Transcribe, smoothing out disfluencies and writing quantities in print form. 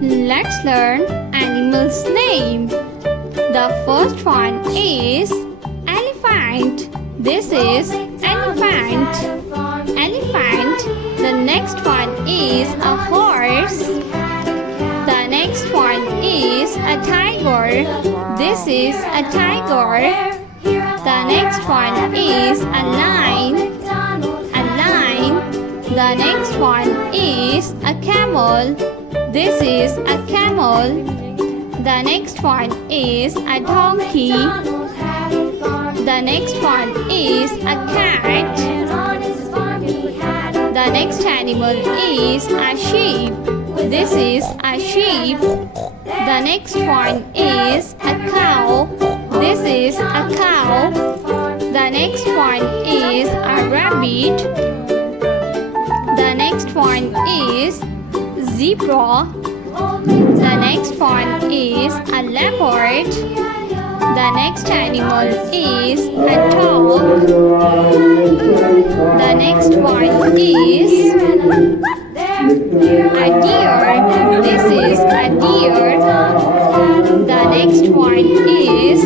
Let's learn animals' name. The first one is elephant. This is elephant. Elephant. The next one is a horse. The next one is a tiger. This is a tiger. The next one is a lion. A lion. The next one is a camel. This is a camel. The next one is a donkey. The next one is a cat. The next animal is a sheep. This is a sheep. The next one is a cow. This is a cow. The next one is a rabbit. The next one is zebra. The next one is a leopard. The next animal is a dog. The next one is a deer. This is a deer. The next one is